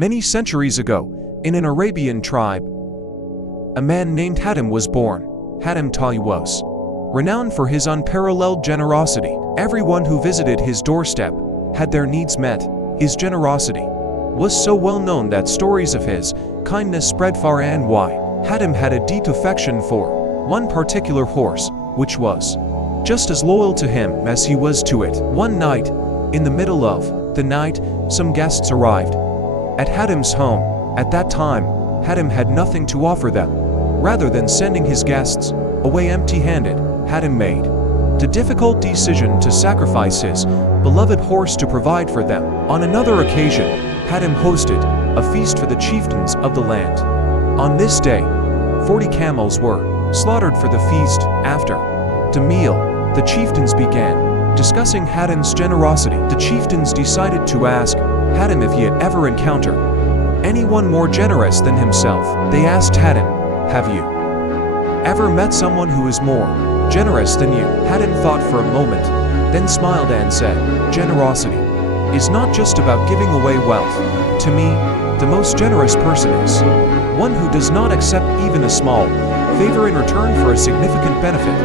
Many centuries ago, in an Arabian tribe, a man named Hatem was born. Hatem Ta'i was renowned for his unparalleled generosity. Everyone who visited his doorstep had their needs met. His generosity was so well known that stories of his kindness spread far and wide. Hatem had a deep affection for one particular horse, which was just as loyal to him as he was to it. One night, in the middle of the night, some guests arrived at Hatem's home. At that time, Hatem had nothing to offer them. Rather than sending his guests away empty-handed, Hatem made the difficult decision to sacrifice his beloved horse to provide for them. On another occasion, Hatem hosted a feast for the chieftains of the land. On this day, 40 camels were slaughtered for the feast. After the meal, the chieftains began discussing Hatem's generosity. The chieftains decided to ask Hatem if he had ever encountered anyone more generous than himself. They asked Hatem, "Have you ever met someone who is more generous than you?" Hatem thought for a moment, then smiled and said, "Generosity is not just about giving away wealth. To me, the most generous person is one who does not accept even a small favor in return for a significant benefit.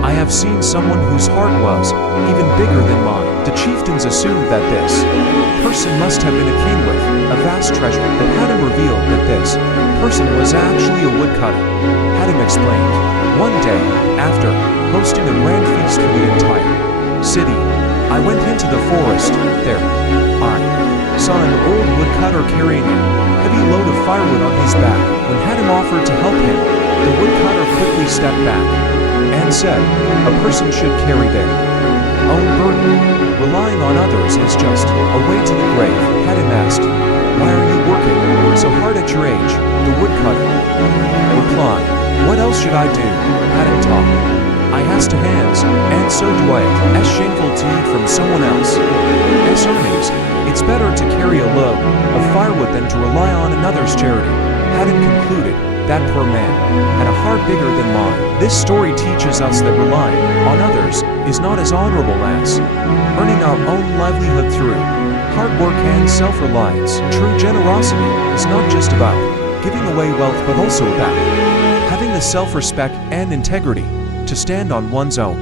I have seen someone whose heart was even bigger than mine." The chieftains assumed that this person must have been a king with a vast treasure, but Hatem revealed that this person was actually a woodcutter. Hatem explained, "One day, after hosting a grand feast for the entire city, I went into the forest. There, I saw an old woodcutter carrying a heavy load of firewood on his back. When Hatem offered to help him, the woodcutter quickly stepped back and said, 'A person should carry their own burden. Relying on others is just a way to the grave.'" Hatem asked, "Why are you working so hard at your age?" The woodcutter replied, "What else should I do?" Hatem Ta'i, "I has two hands, and so do I. It's shameful to eat from someone else's earnings. It's better to carry a load of firewood than to rely on another's charity." Hatem concluded, "That poor man had a heart bigger than mine." This story teaches us that relying on others is not as honorable as earning our own livelihood through hard work and self-reliance. True generosity is not just about giving away wealth, but also about having the self-respect and integrity to stand on one's own.